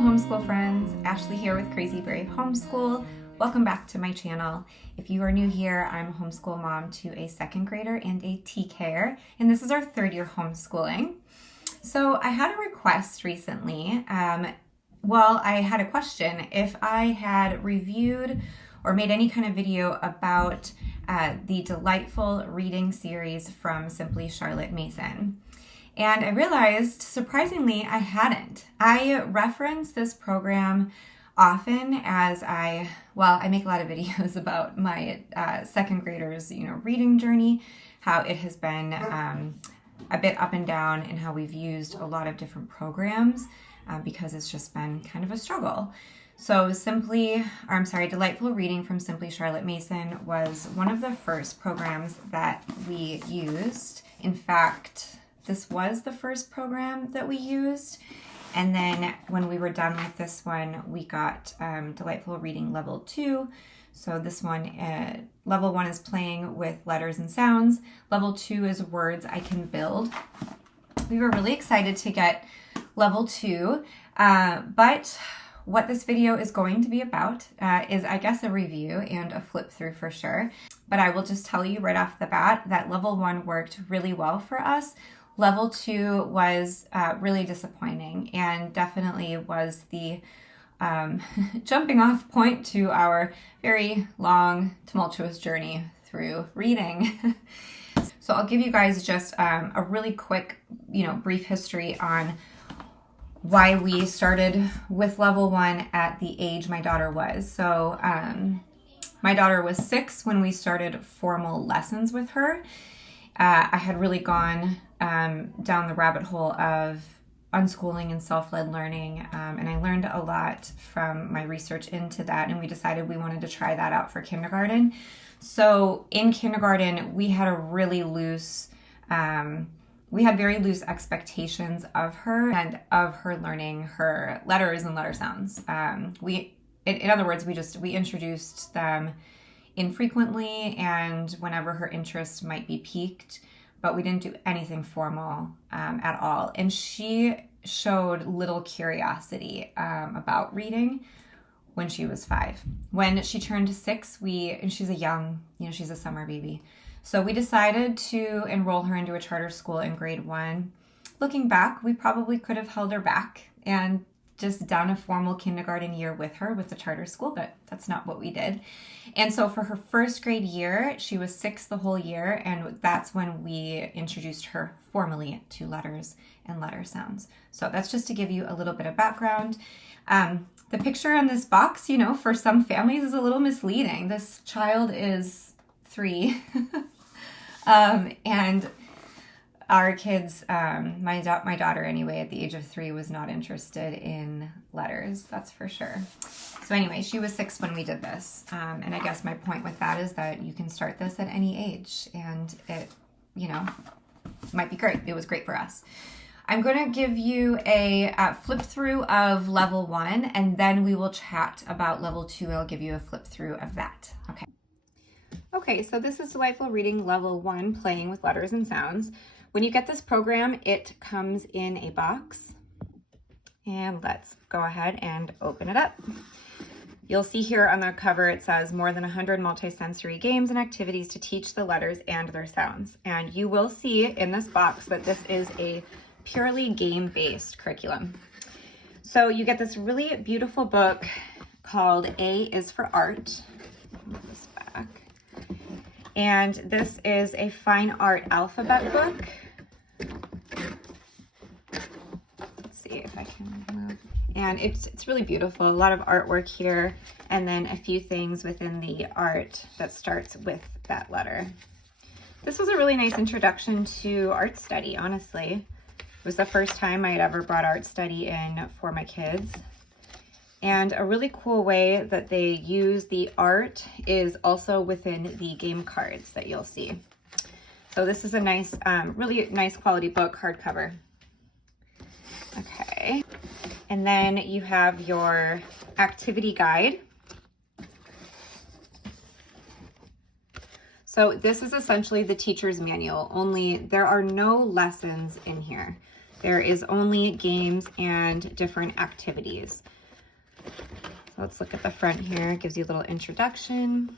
homeschool friends, Ashley here with Crazy Brave Homeschool. Welcome back to my channel. If you are new here, I'm a homeschool mom to a second grader and a TKer, and this is our third year homeschooling. So I had a request recently. I had a question if I had reviewed or made any kind of video about the delightful reading series from Simply Charlotte Mason. And I realized, surprisingly, I hadn't. I reference this program often as I make a lot of videos about my second graders, reading journey, how it has been a bit up and down, and how we've used a lot of different programs because it's just been kind of a struggle. So Delightful Reading from Simply Charlotte Mason was one of the first programs that we used. In fact, this was the first program that we used. And then when we were done with this one, we got Delightful Reading Level 2. So this one, Level 1 is playing with letters and sounds. Level 2 is words I can build. We were really excited to get Level 2, but what this video is going to be about is, I guess, a review and a flip through for sure. But I will just tell you right off the bat that Level 1 worked really well for us. Level 2 was really disappointing and definitely was the jumping off point to our very long, tumultuous journey through reading. So I'll give you guys just a really quick, brief history on why we started with Level 1 at the age my daughter was. So my daughter was 6 when we started formal lessons with her. I had really gone down the rabbit hole of unschooling and self-led learning, and I learned a lot from my research into that, and we decided we wanted to try that out for kindergarten. So in kindergarten, we had very loose expectations of her and of her learning her letters and letter sounds. In other words, we introduced them infrequently and whenever her interest might be piqued, but we didn't do anything formal at all. And she showed little curiosity about reading when she was 5. When she turned 6, and she's she's a summer baby. So we decided to enroll her into a charter school in grade 1. Looking back, we probably could have held her back and just done a formal kindergarten year with her with the charter school, but that's not what we did. And so for her first grade year, she was 6 the whole year, and that's when we introduced her formally to letters and letter sounds. So that's just to give you a little bit of background. The picture on this box, for some families is a little misleading. This child is 3, and our kids, my daughter anyway, at the age of 3 was not interested in letters, that's for sure. So anyway, she was 6 when we did this. And I guess my point with that is that you can start this at any age, and it, might be great. It was great for us. I'm going to give you a flip through of Level 1, and then we will chat about Level 2. I'll give you a flip through of that. Okay, so this is Delightful Reading Level 1, playing with letters and sounds. When you get this program, it comes in a box, and let's go ahead and open it up. You'll see here on the cover, it says more than 100 multisensory games and activities to teach the letters and their sounds. And you will see in this box that this is a purely game-based curriculum. So you get this really beautiful book called A is for Art. Move this back. And this is a fine art alphabet book. Let's see if I can move. And it's really beautiful. A lot of artwork here, and then a few things within the art that starts with that letter. This was a really nice introduction to art study, honestly. It was the first time I had ever brought art study in for my kids. And a really cool way that they use the art is also within the game cards that you'll see. So this is a nice, really nice quality book, hardcover. Okay. And then you have your activity guide. So this is essentially the teacher's manual, only there are no lessons in here. There is only games and different activities. So let's look at the front here. It gives you a little introduction.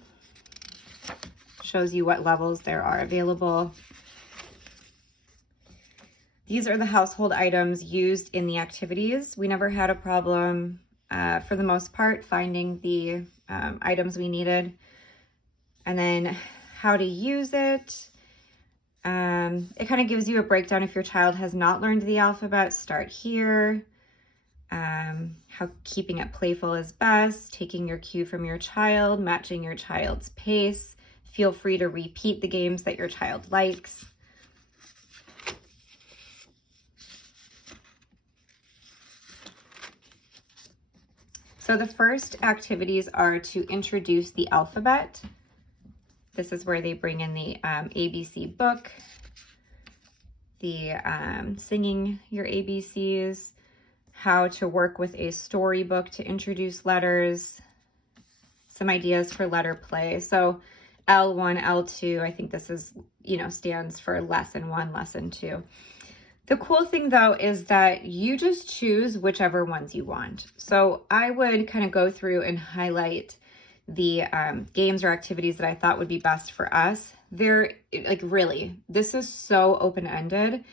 Shows you what levels there are available. These are the household items used in the activities. We never had a problem, for the most part, finding the items we needed. And then how to use it. It kind of gives you a breakdown if your child has not learned the alphabet, start here. How keeping it playful is best, taking your cue from your child, matching your child's pace. Feel free to repeat the games that your child likes. So the first activities are to introduce the alphabet. This is where they bring in the ABC book, the singing your ABCs, how to work with a storybook to introduce letters, some ideas for letter play. So L1, L2, I think this is, stands for lesson 1, lesson 2. The cool thing though is that you just choose whichever ones you want. So I would kind of go through and highlight the games or activities that I thought would be best for us. They're like, really, this is so open-ended,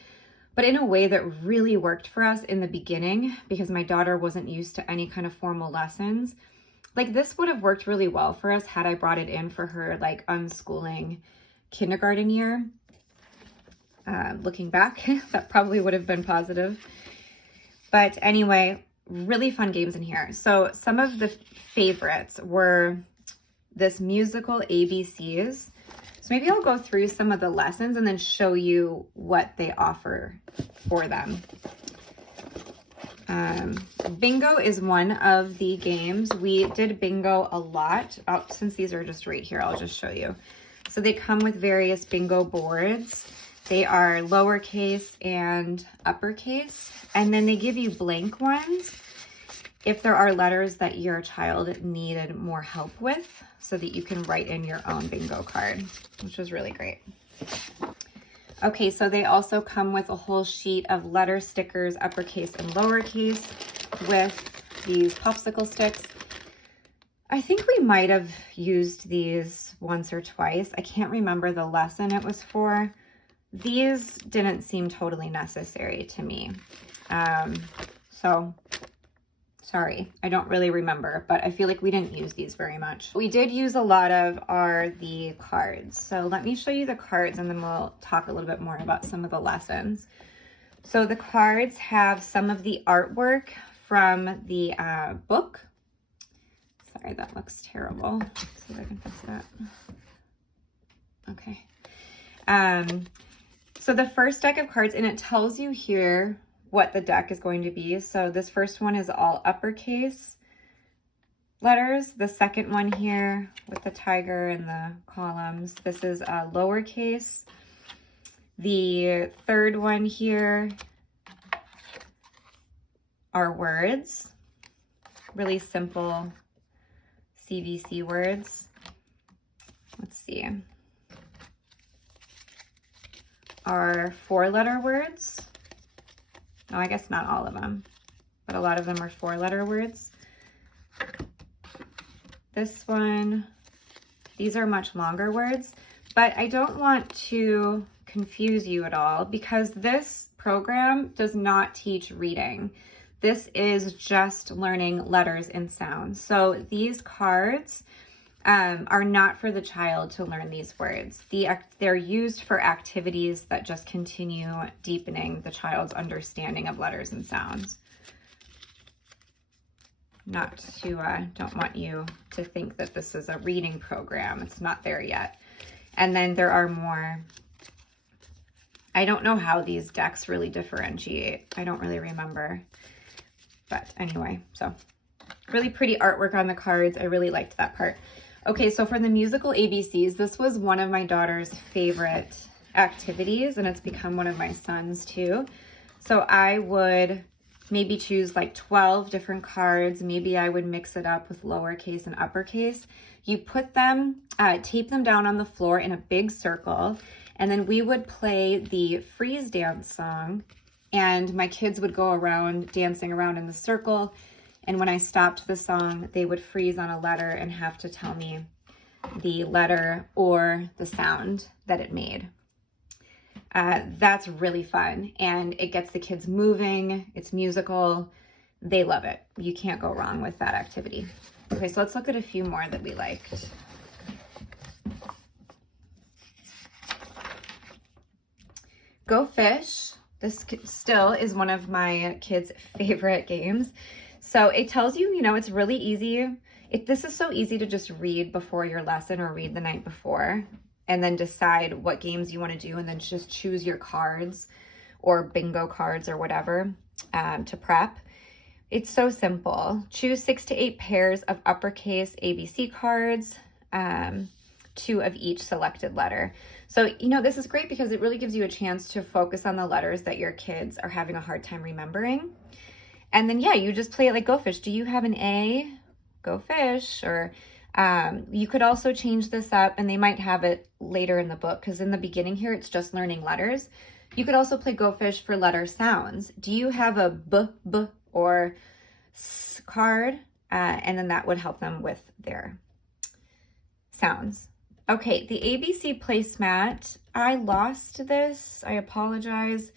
but in a way that really worked for us in the beginning because my daughter wasn't used to any kind of formal lessons. Like this would have worked really well for us had I brought it in for her like unschooling kindergarten year. Looking back, that probably would have been positive. But anyway, really fun games in here. So some of the favorites were this musical ABCs. So maybe I'll go through some of the lessons and then show you what they offer for them. Bingo is one of the games. We did bingo a lot. Since these are just right here, I'll just show you. So they come with various bingo boards. They are lowercase and uppercase, and then they give you blank ones if there are letters that your child needed more help with so that you can write in your own bingo card, which was really great. Okay, so they also come with a whole sheet of letter stickers, uppercase and lowercase, with these popsicle sticks. I think we might have used these once or twice. I can't remember the lesson it was for. These didn't seem totally necessary to me. So sorry, I don't really remember, but I feel like we didn't use these very much. What we did use a lot of are the cards. So let me show you the cards and then we'll talk a little bit more about some of the lessons. So the cards have some of the artwork from the book. Sorry, that looks terrible. Let's see if I can fix that. Okay. So the first deck of cards, and it tells you here what the deck is going to be. So this first one is all uppercase letters. The second one here with the tiger and the columns, this is lowercase. The third one here are words, really simple CVC words. Let's see. Are 4-letter words. No, I guess not all of them, but a lot of them are 4-letter words. This one, these are much longer words, but I don't want to confuse you at all because this program does not teach reading. This is just learning letters and sounds. So these cards are not for the child to learn these words. They're used for activities that just continue deepening the child's understanding of letters and sounds. Don't want you to think that this is a reading program. It's not there yet. And then there are more. I don't know how these decks really differentiate. I don't really remember. But anyway, so really pretty artwork on the cards. I really liked that part. Okay, so for the musical ABCs, this was one of my daughter's favorite activities, and it's become one of my son's too. So I would maybe choose like 12 different cards. Maybe I would mix it up with lowercase and uppercase. You put them, tape them down on the floor in a big circle, and then we would play the freeze dance song And my kids would go around dancing around in the circle. And when I stopped the song, they would freeze on a letter and have to tell me the letter or the sound that it made. That's really fun, and it gets the kids moving. It's musical. They love it. You can't go wrong with that activity. Okay, so let's look at a few more that we liked. Go Fish. This still is one of my kids' favorite games. So it tells you, you know, it's really easy. This is so easy to just read before your lesson or read the night before and then decide what games you want to do and then just choose your cards or bingo cards or whatever to prep. It's so simple. Choose 6 to 8 pairs of uppercase ABC cards, 2 of each selected letter. So, you know, this is great because it really gives you a chance to focus on the letters that your kids are having a hard time remembering. And then, yeah, you just play it like Go Fish. Do you have an A? Go Fish. Or you could also change this up, and they might have it later in the book because in the beginning here, it's just learning letters. You could also play Go Fish for letter sounds. Do you have a B, B, or S card? And then that would help them with their sounds. Okay, the ABC placemat. I lost this. I apologize.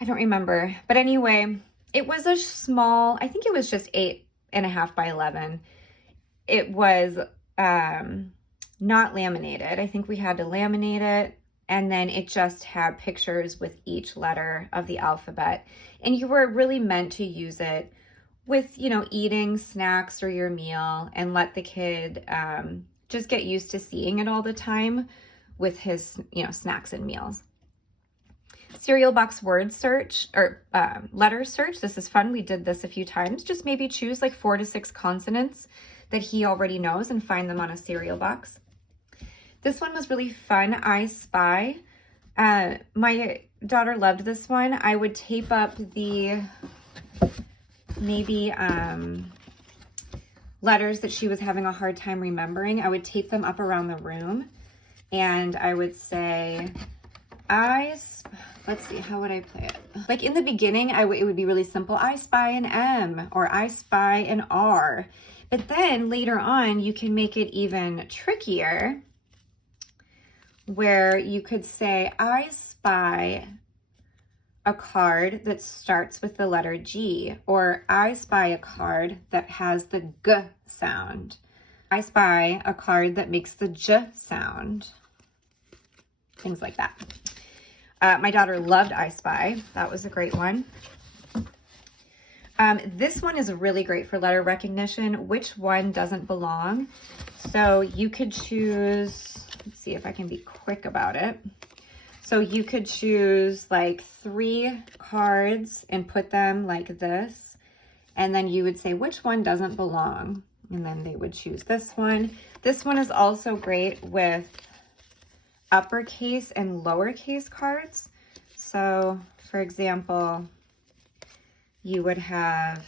I don't remember. But anyway, it was a small, I think it was just 8.5 by 11. It was not laminated. I think we had to laminate it. And then it just had pictures with each letter of the alphabet. And you were really meant to use it with, you know, eating snacks or your meal and let the kid just get used to seeing it all the time with his, you know, snacks and meals. Cereal box word search or letter search. This is fun. We did this a few times. Just maybe choose like 4 to 6 consonants that he already knows and find them on a cereal box. This one was really fun. I Spy. My daughter loved this one. I would tape up the maybe letters that she was having a hard time remembering. I would tape them up around the room and I would say, let's see, how would I play it? Like in the beginning, it would be really simple. I spy an M or I spy an R. But then later on, you can make it even trickier where you could say, I spy a card that starts with the letter G, or I spy a card that has the G sound. I spy a card that makes the J sound. Things like that. My daughter loved I Spy. That was a great one. This one is really great for letter recognition. Which one doesn't belong? So you could choose, let's see if I can be quick about it. So you could choose like 3 cards and put them like this. And then you would say, which one doesn't belong? And then they would choose this one. This one is also great with uppercase and lowercase cards. So for example, you would have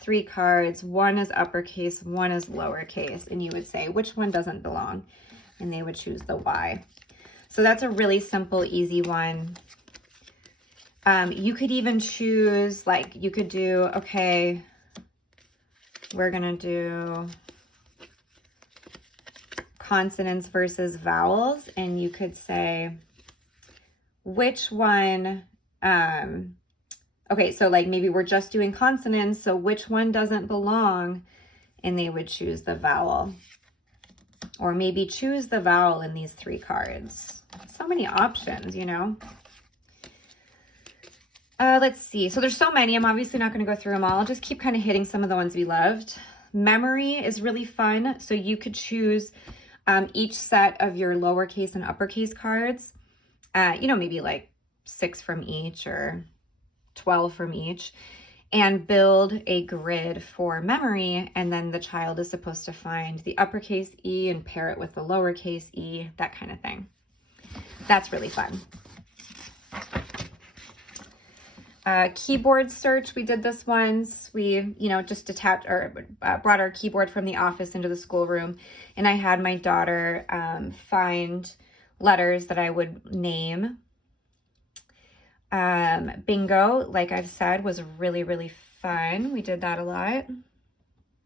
3 cards. One is uppercase, one is lowercase. And you would say, which one doesn't belong? And they would choose the Y. So that's a really simple, easy one. You could even choose, like, you could do, okay, we're going to do consonants versus vowels. And you could say, which one, okay, so like maybe we're just doing consonants. So which one doesn't belong? And they would choose the vowel. Or maybe choose the vowel in these 3 cards. So many options, you know. Let's see. So there's so many. I'm obviously not going to go through them all. I'll just keep kind of hitting some of the ones we loved. Memory is really fun. So you could choose each set of your lowercase and uppercase cards. You know, maybe like 6 from each or 12 from each. And build a grid for memory, and then the child is supposed to find the uppercase E and pair it with the lowercase e, that kind of thing. That's really fun. Keyboard search, we did this once. We, you know, just attached or brought our keyboard from the office into the schoolroom, and I had my daughter find letters that I would name. Bingo, like I've said, was really, really fun. We did that a lot.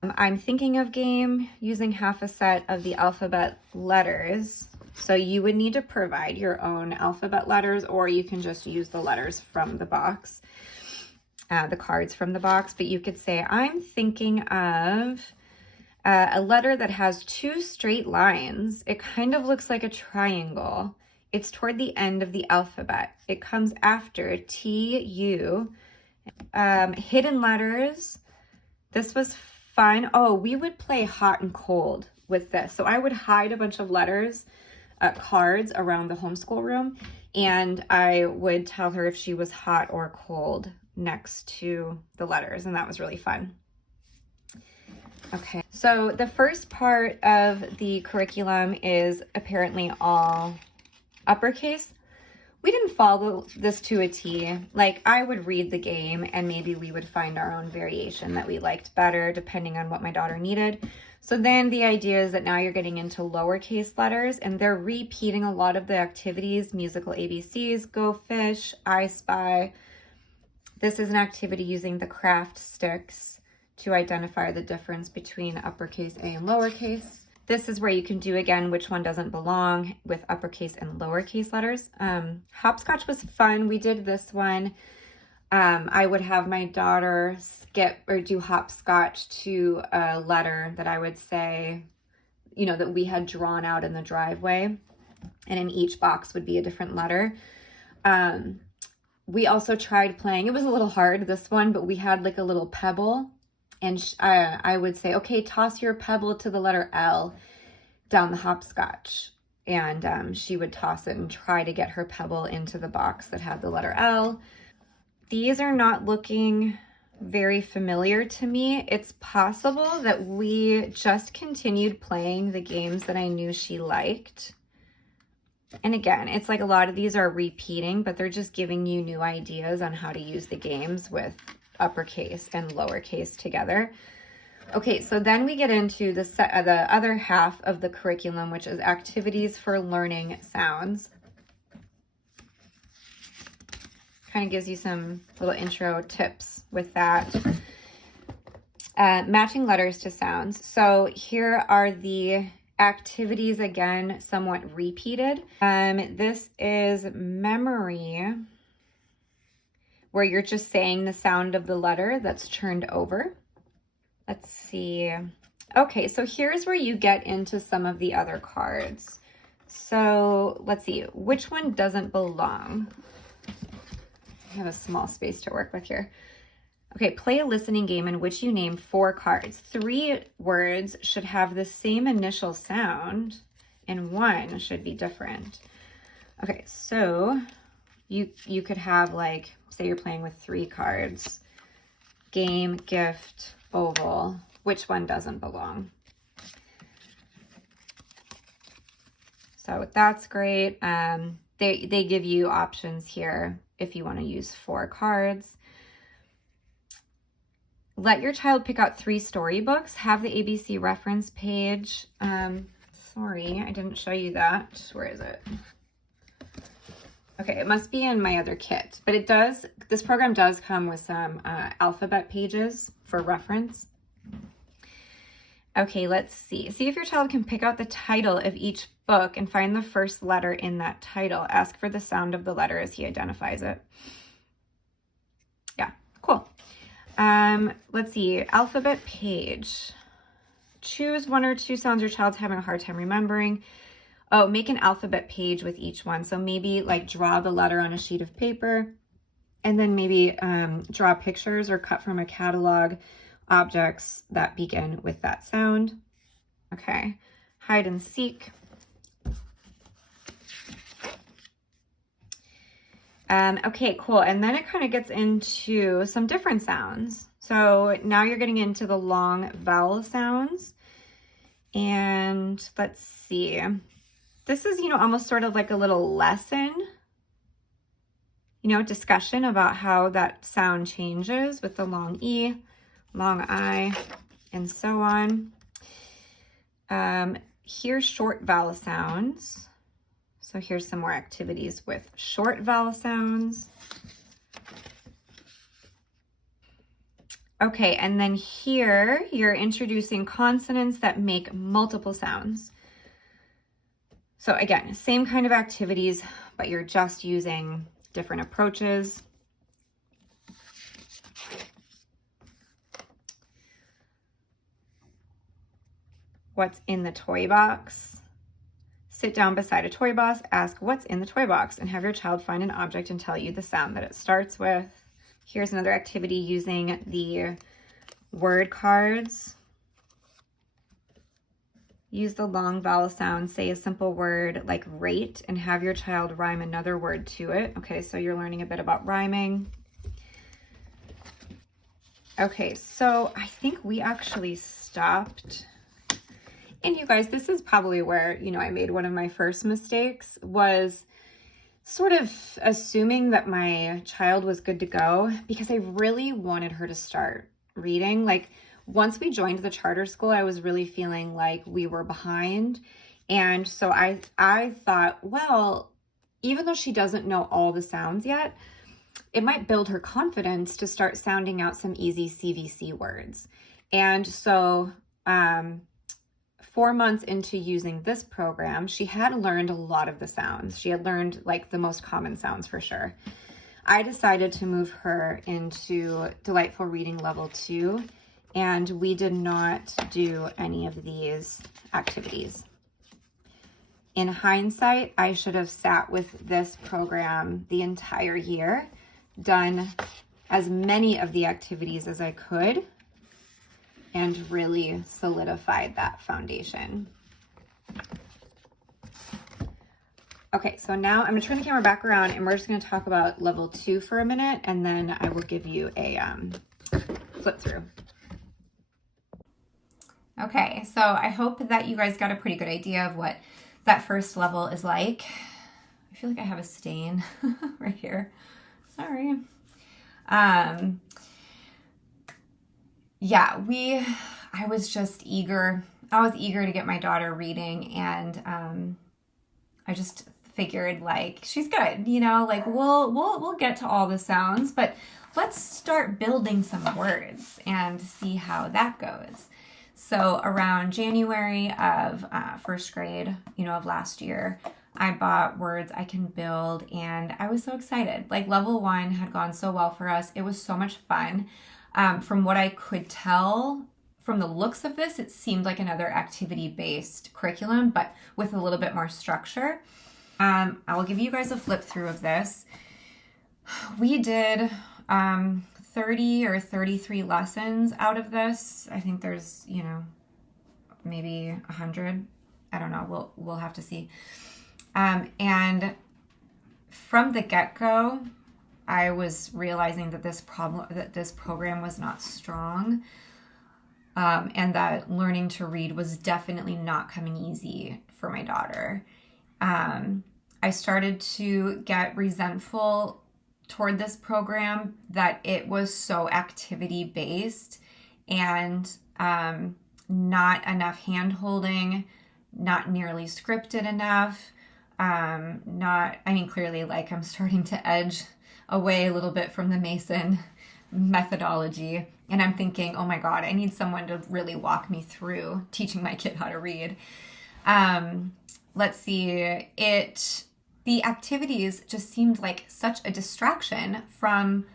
I'm thinking of game using half a set of the alphabet letters. So you would need to provide your own alphabet letters, or you can just use the letters from the box, the cards from the box. But you could say, I'm thinking of a letter that has 2 straight lines. It kind of looks like a triangle. It's toward the end of the alphabet. It comes after T-U. Hidden letters. This was fun. Oh, we would play hot and cold with this. So I would hide a bunch of letters, cards around the homeschool room, and I would tell her if she was hot or cold next to the letters, and that was really fun. Okay, so the first part of the curriculum is apparently all uppercase. We didn't follow this to a T. Like, I would read the game and maybe we would find our own variation that we liked better depending on what my daughter needed. So then the idea is that now you're getting into lowercase letters and they're repeating a lot of the activities, musical ABCs, Go Fish, I Spy. This is an activity using the craft sticks to identify the difference between uppercase A and lowercase. This is where you can do, again, which one doesn't belong with uppercase and lowercase letters. Hopscotch was fun. We did this one. I would have my daughter skip or do hopscotch to a letter that I would say, you know, that we had drawn out in the driveway. And in each box would be a different letter. We also tried playing, it was a little hard, this one, but we had like a little pebble. And I would say, okay, toss your pebble to the letter L down the hopscotch. And she would toss it and try to get her pebble into the box that had the letter L. These are not looking very familiar to me. It's possible that we just continued playing the games that I knew she liked. And again, it's like a lot of these are repeating, but they're just giving you new ideas on how to use the games with uppercase and lowercase together. Okay, so then we get into the other half of the curriculum, which is activities for learning sounds. Kind of gives you some little intro tips with that. Matching letters to sounds. So here are the activities, again, somewhat repeated. This is memory, where you're just saying the sound of the letter that's turned over. Let's see. Okay, so here's where you get into some of the other cards. So let's see, which one doesn't belong? I have a small space to work with here. Okay, play a listening game in which you name 4 cards. 3 words should have the same initial sound and 1 should be different. Okay, so you could have, like, say you're playing with 3 cards. Game, gift, oval. Which one doesn't belong? So that's great. They give you options here if you want to use 4 cards. Let your child pick out 3 storybooks. Have the ABC reference page. Sorry, I didn't show you that. Where is it? Okay, it must be in my other kit, but it does, this program does come with some alphabet pages for reference. Okay, let's see. See if your child can pick out the title of each book and find the first letter in that title. Ask for the sound of the letter as he identifies it. Yeah, cool. Let's see, alphabet page. Choose 1 or 2 sounds your child's having a hard time remembering. Oh, make an alphabet page with each one. So maybe like draw the letter on a sheet of paper and then maybe draw pictures or cut from a catalog objects that begin with that sound. Okay, hide and seek. Okay, cool. And then it kind of gets into some different sounds. So now you're getting into the long vowel sounds. And let's see. This is, almost sort of like a little lesson, discussion about how that sound changes with the long E, long I, and so on. Here's short vowel sounds. So here's some more activities with short vowel sounds. Okay, and then here you're introducing consonants that make multiple sounds. So again, same kind of activities, but you're just using different approaches. What's in the toy box? Sit down beside a toy box, ask what's in the toy box, and have your child find an object and tell you the sound that it starts with. Here's another activity using the word cards. Use the long vowel sound, say a simple word like rate, and have your child rhyme another word to it. Okay, so you're learning a bit about rhyming. Okay, so I think we actually stopped. And you guys, this is probably where, I made one of my first mistakes, was sort of assuming that my child was good to go, because I really wanted her to start reading. Like, once we joined the charter school, I was really feeling like we were behind. And so I thought, well, even though she doesn't know all the sounds yet, it might build her confidence to start sounding out some easy CVC words. And so 4 months into using this program, she had learned a lot of the sounds. She had learned like the most common sounds for sure. I decided to move her into Delightful Reading Level 2, and we did not do any of these activities. In hindsight, I should have sat with this program the entire year, done as many of the activities as I could, and really solidified that foundation. Okay, so now I'm gonna turn the camera back around and we're just gonna talk about level 2 for a minute, and then I will give you a flip through. Okay, so I hope that you guys got a pretty good idea of what that first level is like. I feel like I have a stain right here. Sorry. Yeah, I was just eager. I was eager to get my daughter reading, and I just figured like she's good, like we'll get to all the sounds, but let's start building some words and see how that goes. So around January of first grade, of last year, I bought Words I Can Build, and I was so excited. Like level 1 had gone so well for us. It was so much fun. From what I could tell from the looks of this, it seemed like another activity-based curriculum, but with a little bit more structure. I will give you guys a flip through of this. We did 30 or 33 lessons out of this. I think there's, maybe 100. I don't know. We'll have to see. And from the get-go, I was realizing that this program was not strong, and that learning to read was definitely not coming easy for my daughter. I started to get resentful toward this program that it was so activity-based and not enough hand-holding, not nearly scripted enough, clearly like I'm starting to edge away a little bit from the Mason methodology. And I'm thinking, oh my God, I need someone to really walk me through teaching my kid how to read. Let's see, the activities just seemed like such a distraction from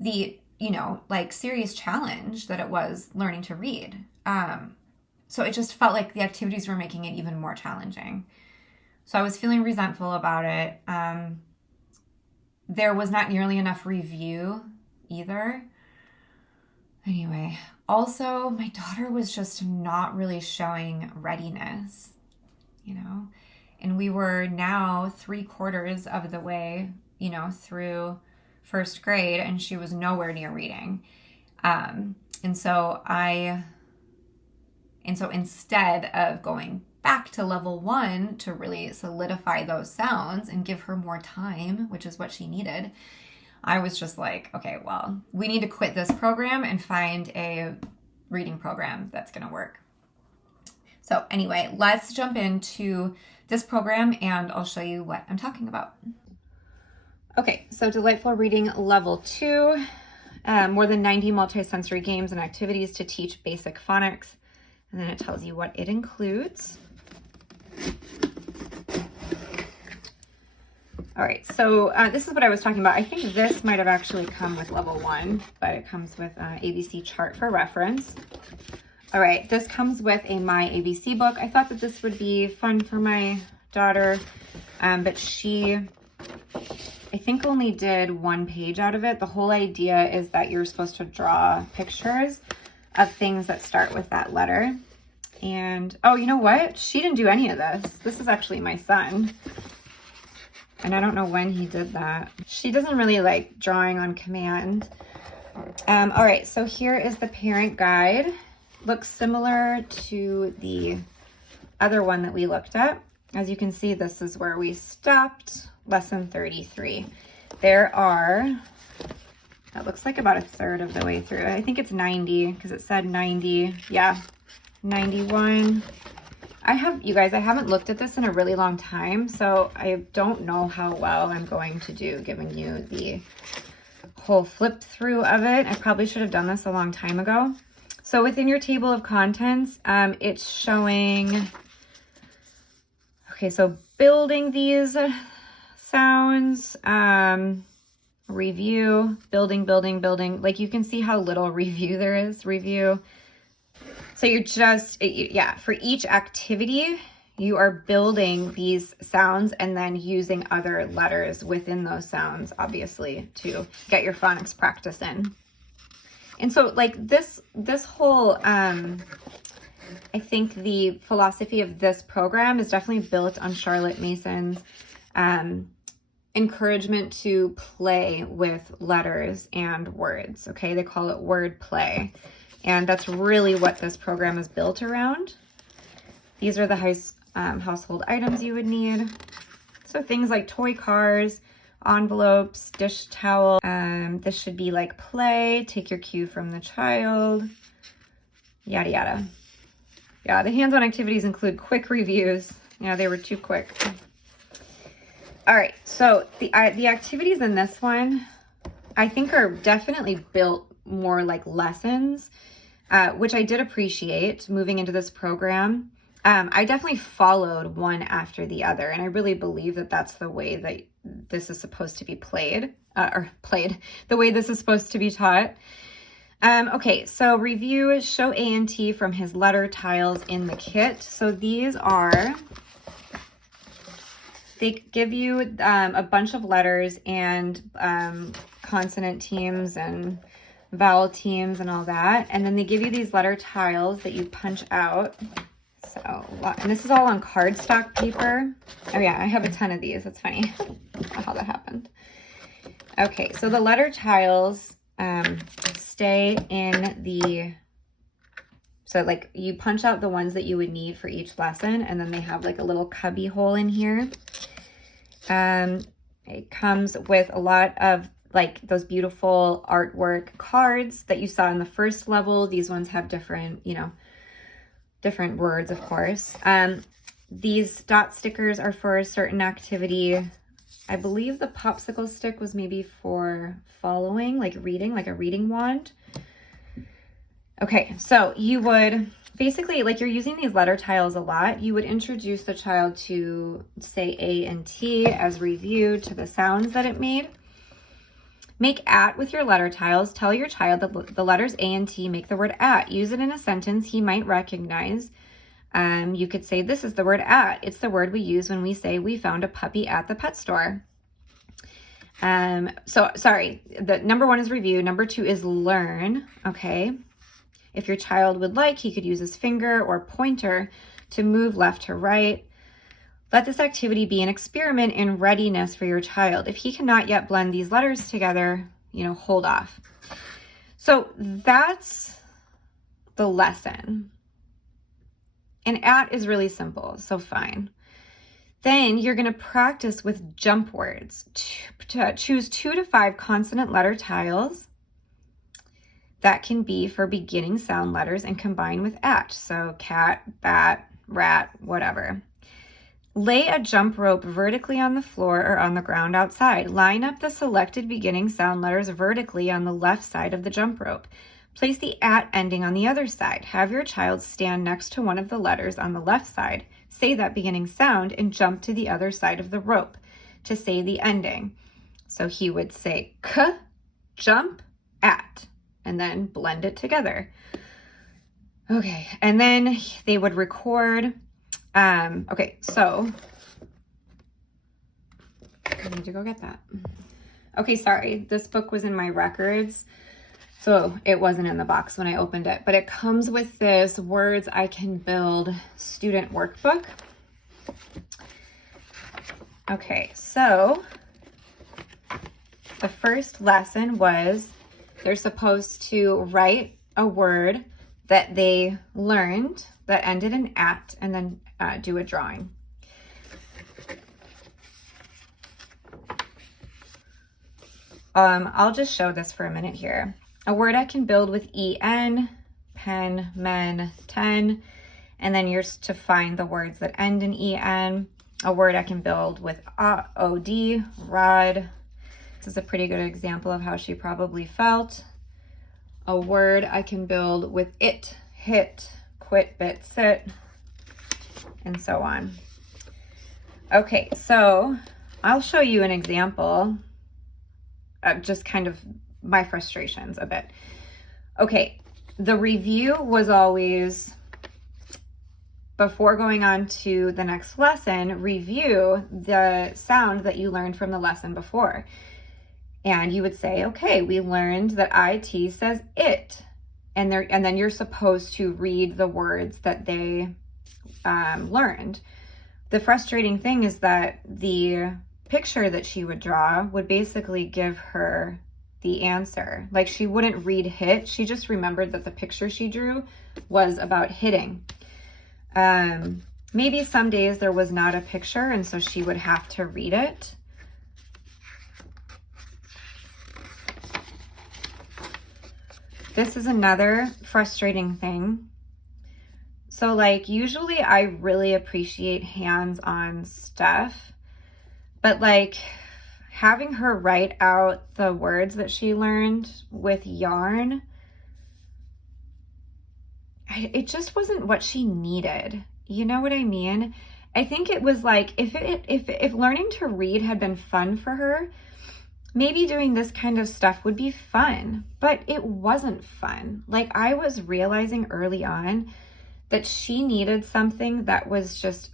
the, serious challenge that it was learning to read. So it just felt like the activities were making it even more challenging. So I was feeling resentful about it. There was not nearly enough review either. Anyway, also my daughter was just not really showing readiness, and we were now 3/4 of the way, through first grade, and she was nowhere near reading. And so instead of going back to level 1 to really solidify those sounds and give her more time, which is what she needed, I was just like, okay, well, we need to quit this program and find a reading program that's going to work. So anyway, let's jump into this program and I'll show you what I'm talking about. Okay, so Delightful Reading Level 2, more than 90 multisensory games and activities to teach basic phonics. And then it tells you what it includes. All right, so this is what I was talking about. I think this might have actually come with level 1, but it comes with an ABC chart for reference. All right, this comes with a My ABC book. I thought that this would be fun for my daughter, but she, I think, only did 1 page out of it. The whole idea is that you're supposed to draw pictures of things that start with that letter. And, oh, you know what? She didn't do any of this. This is actually my son. And I don't know when he did that. She doesn't really like drawing on command. All right, so here is the parent guide. Looks similar to the other one that we looked at. As you can see, this is where we stopped, lesson 33. There are, that looks like about a third of the way through. I think it's 90 because it said 90. Yeah, 91. You guys, I haven't looked at this in a really long time, so I don't know how well I'm going to do giving you the whole flip through of it. I probably should have done this a long time ago. So within your table of contents, it's showing, okay, so building these sounds, review, building. Like you can see how little review there is, review. So you're just, yeah, for each activity, you are building these sounds and then using other letters within those sounds, obviously, to get your phonics practice in. And so like this whole, I think the philosophy of this program is definitely built on Charlotte Mason's encouragement to play with letters and words, okay? They call it word play. And that's really what this program is built around. These are the household items you would need. So things like toy cars, envelopes, dish towel. This should be like play, take your cue from the child, yada, yada. Yeah, the hands-on activities include quick reviews. Yeah, they were too quick. All right, so the activities in this one, I think are definitely built more like lessons, which I did appreciate moving into this program. I definitely followed one after the other, and I really believe that that's the way that this is supposed to be played, the way this is supposed to be taught. Okay, so review, show A and T from his letter tiles in the kit. So these are, they give you a bunch of letters and consonant teams and vowel teams and all that. And then they give you these letter tiles that you punch out. So, and this is all on cardstock paper. Oh yeah, I have a ton of these. That's funny how that happened. Okay, so the letter tiles stay in the, so like you punch out the ones that you would need for each lesson, and then they have like a little cubby hole in here. It comes with a lot of like those beautiful artwork cards that you saw in the first level. These ones have different, different words, of course. These dot stickers are for a certain activity. I believe the popsicle stick was maybe for following, like reading, like a reading wand. Okay, so you would basically, like you're using these letter tiles a lot, you would introduce the child to say A and T as review to the sounds that it made. Make at with your letter tiles. Tell your child that the letters A and T make the word at. Use it in a sentence he might recognize. You could say, this is the word at. It's the word we use when we say we found a puppy at the pet store. So sorry, the number 1 is review. Number 2 is learn, okay? If your child would like, he could use his finger or pointer to move left to right. Let this activity be an experiment in readiness for your child. If he cannot yet blend these letters together, hold off. So that's the lesson. And at is really simple, so fine. Then you're going to practice with jump words. Choose 2 to 5 consonant letter tiles that can be for beginning sound letters and combine with at. So cat, bat, rat, whatever. Lay a jump rope vertically on the floor or on the ground outside. Line up the selected beginning sound letters vertically on the left side of the jump rope. Place the at ending on the other side. Have your child stand next to one of the letters on the left side, say that beginning sound, and jump to the other side of the rope to say the ending. So he would say k, jump, at, and then blend it together. Okay, and then they would record. Okay, so I need to go get that. Okay, sorry, this book was in my records, so it wasn't in the box when I opened it, but it comes with this Words I Can Build student workbook. Okay, so the first lesson was they're supposed to write a word that they learned that ended in at, and then do a drawing. I'll just show this for a minute here. A word I can build with en, pen, men, 10, and then you're to find the words that end in en. A word I can build with od, rod. This is a pretty good example of how she probably felt. A word I can build with it, hit, quit, bit, sit, and so on. Okay, so I'll show you an example of just kind of my frustrations a bit. Okay, the review was always, before going on to the next lesson, review the sound that you learned from the lesson before. And you would say, okay, we learned that IT says it. And then you're supposed to read the words that they learned. The frustrating thing is that the picture that she would draw would basically give her the answer. Like, she wouldn't read hit. She just remembered that the picture she drew was about hitting. Maybe some days there was not a picture, and so she would have to read it. This is another frustrating thing. So, like, usually I really appreciate hands-on stuff, but like having her write out the words that she learned with yarn, it just wasn't what she needed. You know what I mean? I think it was like, if learning to read had been fun for her, maybe doing this kind of stuff would be fun, but it wasn't fun. Like, I was realizing early on that she needed something that was just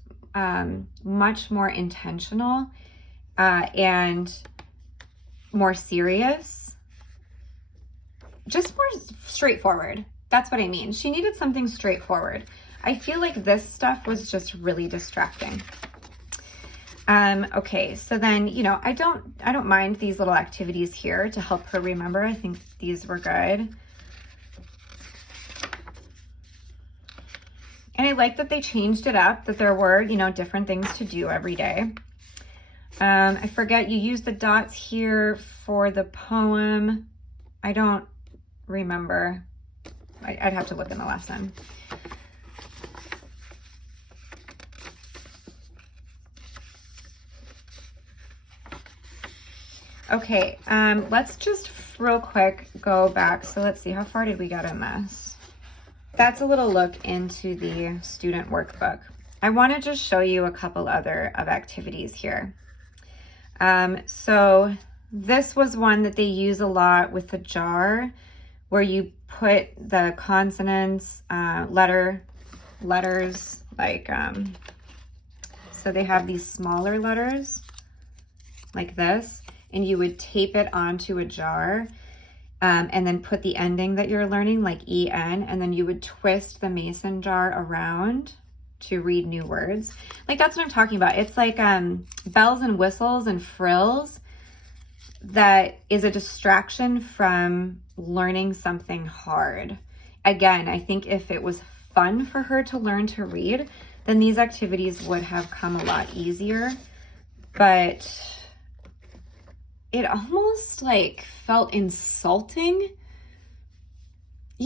much more intentional and more serious, just more straightforward. That's what I mean. She needed something straightforward. I feel like this stuff was just really distracting. Okay, so then, you know, I don't mind these little activities here to help her remember. I think these were good. And I like that they changed it up, that there were, you know, different things to do every day. I forget, you used the dots here for the poem. I don't remember. I'd have to look in the lesson. Okay, let's just real quick go back. So let's see, how far did we get in this? That's a little look into the student workbook. I want to just show you a couple other of activities here. So this was one that they use a lot with the jar, where you put the consonants, letters, like, so they have these smaller letters like this, and you would tape it onto a jar, and then put the ending that you're learning, like en, and then you would twist the mason jar around to read new words. Like, that's what I'm talking about. It's like bells and whistles and frills that is a distraction from learning something hard. Again, I think if it was fun for her to learn to read, then these activities would have come a lot easier. But it almost like felt insulting.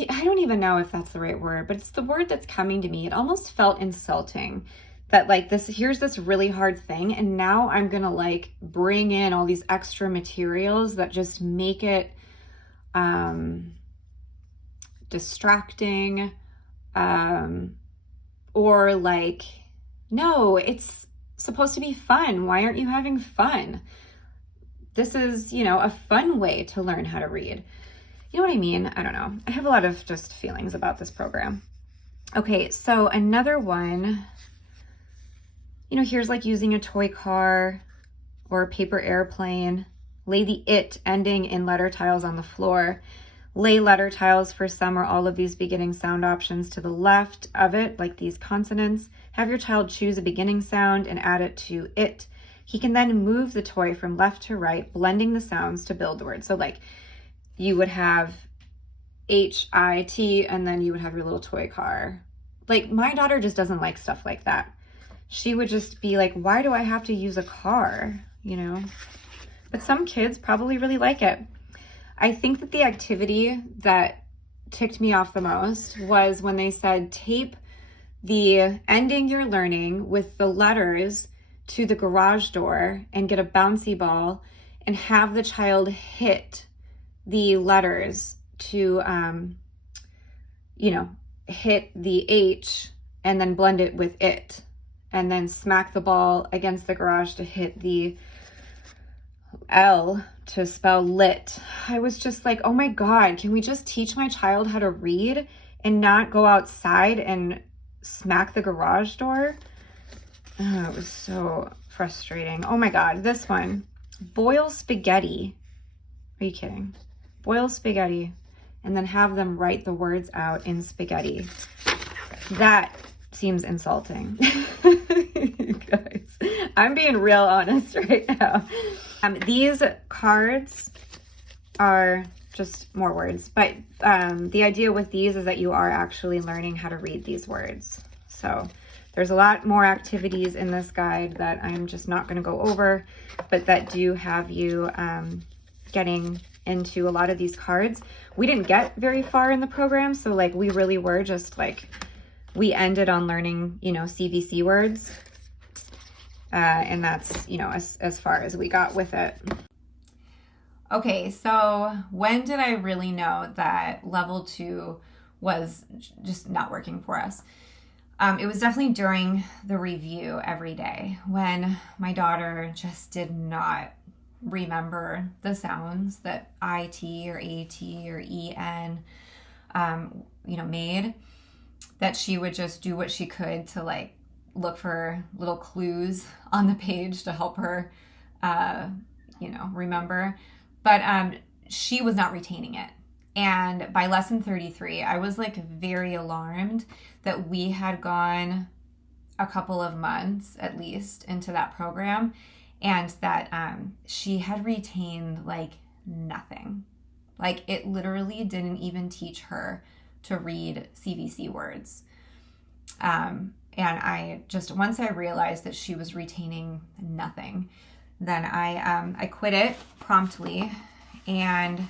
I don't even know if that's the right word, but it's the word that's coming to me. It almost felt insulting that like here's this really hard thing, and now I'm gonna like bring in all these extra materials that just make it distracting, or like, no, it's supposed to be fun. Why aren't you having fun? This is, you know, a fun way to learn how to read. You know what I mean? I don't know. I have a lot of just feelings about this program. Okay, so another one, you know, here's like using a toy car or a paper airplane. Lay the it ending in letter tiles on the floor. Lay letter tiles for some or all of these beginning sound options to the left of it, like these consonants. Have your child choose a beginning sound and add it to it. He can then move the toy from left to right, blending the sounds to build the word. So like you would have H-I-T, and then you would have your little toy car. Like my daughter just doesn't like stuff like that. She would just be like, why do I have to use a car? You know? But some kids probably really like it. I think that the activity that ticked me off the most was when they said tape the ending you're learning with the letters to the garage door and get a bouncy ball and have the child hit the letters to, you know, hit the H and then blend it with it, and then smack the ball against the garage to hit the L to spell lit. I was just like, oh my God, can we just teach my child how to read and not go outside and smack the garage door? Oh, it was so frustrating. Oh my God, this one. Boil spaghetti. Are you kidding? Boil spaghetti and then have them write the words out in spaghetti. That seems insulting. You guys, I'm being real honest right now. These cards are just more words, but the idea with these is that you are actually learning how to read these words. So there's a lot more activities in this guide that I'm just not going to go over, but that do have you getting into a lot of these cards. We didn't get very far in the program, so like we really were just like, we ended on learning, you know, CVC words. And that's, you know, as far as we got with it. Okay, so when did I really know that level 2 was just not working for us? It was definitely during the review every day when my daughter just did not remember the sounds that IT or AT or EN, you know, made, that she would just do what she could to like look for little clues on the page to help her, you know, remember. But she was not retaining it. And by lesson 33, I was like very alarmed that we had gone a couple of months at least into that program, and that she had retained like nothing. Like it literally didn't even teach her to read CVC words. And I just, once I realized that she was retaining nothing, then I quit it promptly. And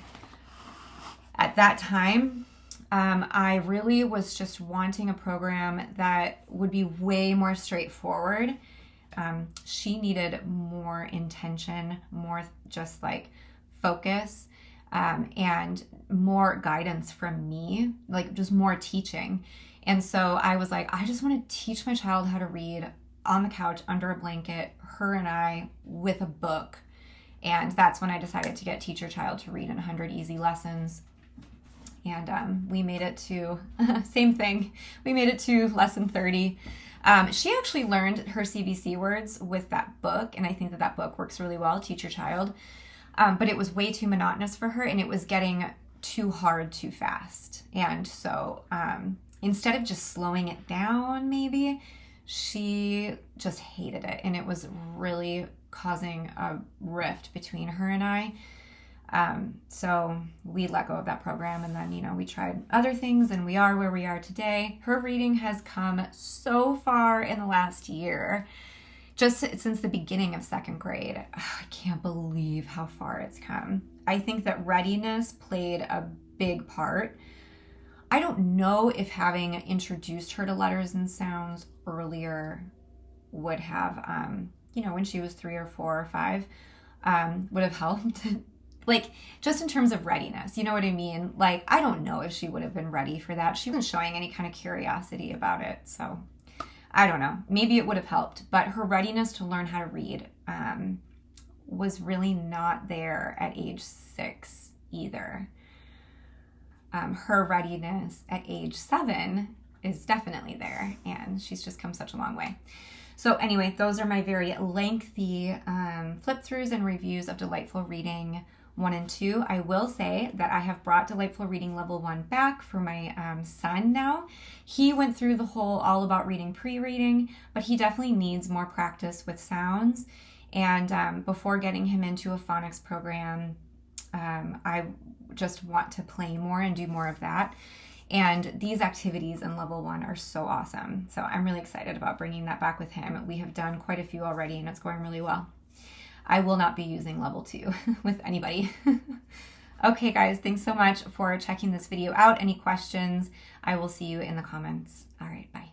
at that time, I really was just wanting a program that would be way more straightforward. She needed more intention, more just like focus, and more guidance from me, like just more teaching. And so I was like, I just want to teach my child how to read on the couch, under a blanket, her and I, with a book. And that's when I decided to get Teach Your Child to Read in 100 Easy Lessons. And we made it to, same thing, we made it to lesson 30. She actually learned her CVC words with that book, and I think that that book works really well, Teach Your Child. But it was way too monotonous for her, and it was getting too hard too fast. And so instead of just slowing it down, maybe, she just hated it, and it was really causing a rift between her and I. So we let go of that program, and then, you know, we tried other things, and we are where we are today. Her reading has come so far in the last year, just since the beginning of second grade. I can't believe how far it's come. I think that readiness played a big part. I don't know if having introduced her to letters and sounds earlier would have, when she was 3 or 4 or 5, would have helped. Like, just in terms of readiness, you know what I mean? Like, I don't know if she would have been ready for that. She wasn't showing any kind of curiosity about it. So I don't know. Maybe it would have helped. But her readiness to learn how to read was really not there at age 6 either. Her readiness at age 7 is definitely there. And she's just come such a long way. So anyway, those are my very lengthy flip-throughs and reviews of Delightful Reading 1 and 2. I will say that I have brought Delightful Reading Level 1 back for my son now. He went through the whole All About Reading pre-reading, but he definitely needs more practice with sounds. And before getting him into a phonics program, I just want to play more and do more of that. And these activities in Level 1 are so awesome. So I'm really excited about bringing that back with him. We have done quite a few already, and it's going really well. I will not be using Level 2 with anybody. Okay, guys, thanks so much for checking this video out. Any questions? I will see you in the comments. All right, bye.